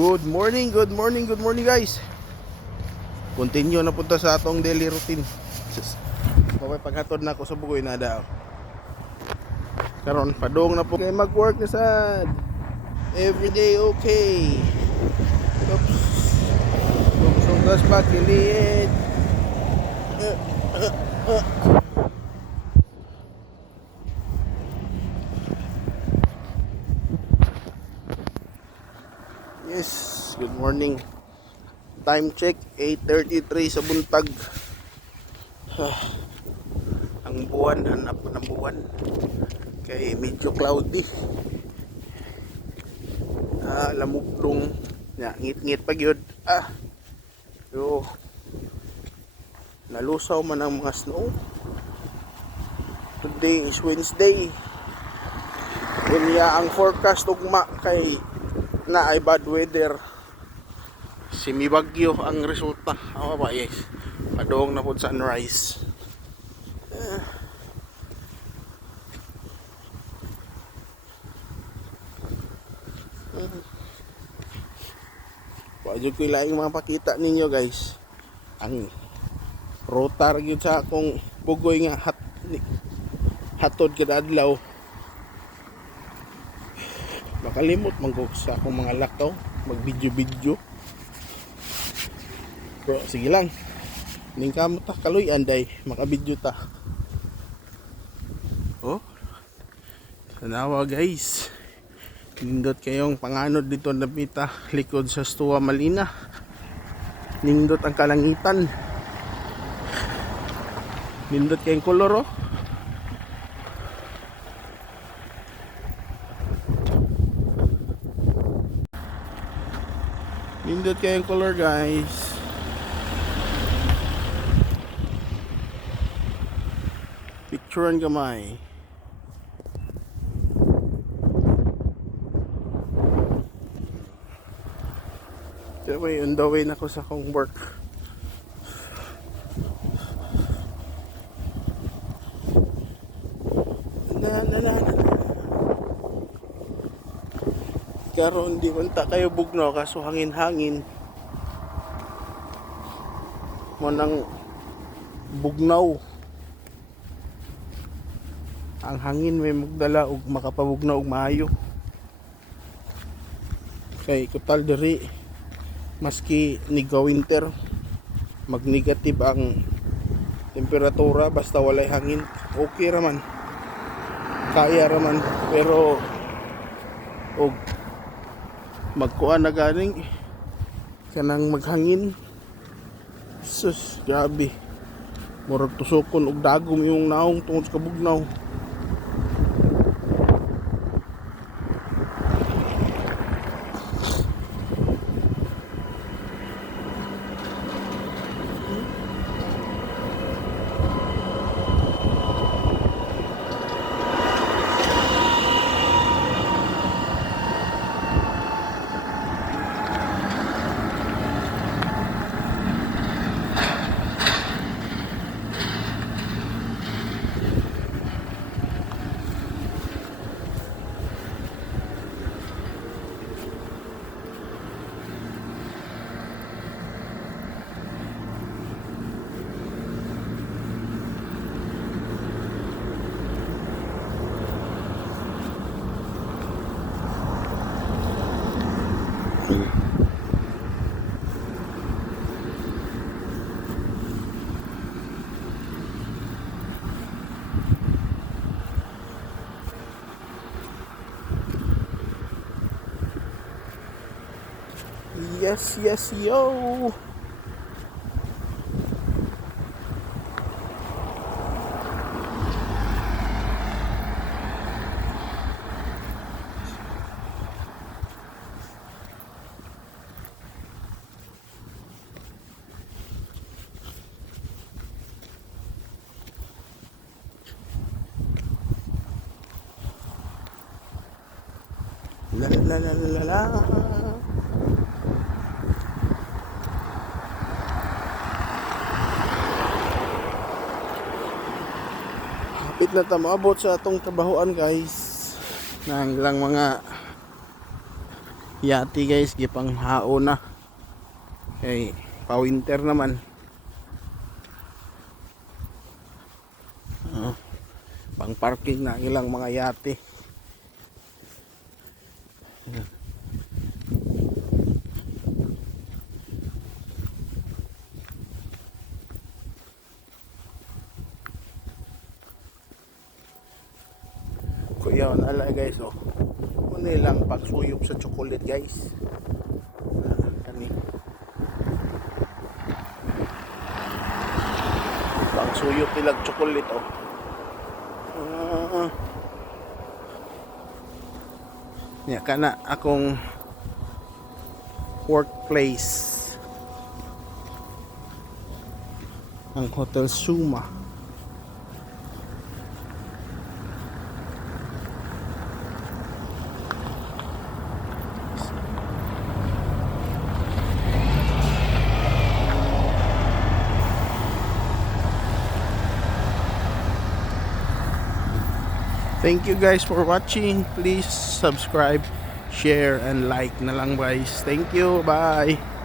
Good morning, good morning, good morning guys. Continue na punta sa atong daily routine. Mabay paghatod na ako sa bugoy na daw. Karon padong na po kay mag-work na sad. Everyday okay. Oops. Sunggas pa kilid. Yes, good morning. Time check 8:33 sa buntag. Ang buwan, hanap ng buwan. Kay medyo cloudy. Lamugdong. Ngit-ngit pag yun. Yo. Nalusaw man ang mga snow. Today is Wednesday. Kanya ang forecast ugma kay na ay bad weather. Simibagyo ang resulta. Ba yes. Padong na po sunrise. Wadyo ko ilaing mga pakita ninyo guys. Ang rotar gyud sa akong bugoy nga hatod kada adlaw. Makalimot man ko sa akong mga lakaw mag-video. Pero sige lang. Ning kamot ta kaloy anday maka-video ta. Oh. Tanawa guys. Nindot kayong panganod dito na pita likod sa Stuwa Malina. Nindot ang kalangitan. Nindot kayong kolor oh. Nindot kayong color guys. Picturean gamay. Anyway, on the way na ako sa akong work. Karon di man ta kayo bugno kaso hangin-hangin mo nang bugnaw. Ang hangin may magdala og makapabugnaw og maayo. Kay total diri maski niga winter mag negative ang temperatura basta walay hangin okay raman. Kaya raman pero og magkuan na ganing kanang maghangin sus grabe murag tusokon og dagom yung naong tungod sa kabugnaw. Yes, yo. La. Hapit na ta maabot sa atong trabahoan guys. Nang lang mga yati guys, gipang hao na. Kay pa-winter naman. Pang parking na ilang mga yate. Kuya nala guys, oh. Ano lang pagsuyop sa chocolate guys. Kani. Pagsuyop nilag chocolate, oh. Ya kana akong workplace. Ang Hotel Suma. Thank you guys for watching. Please subscribe, share, and like na lang guys. Thank you. Bye.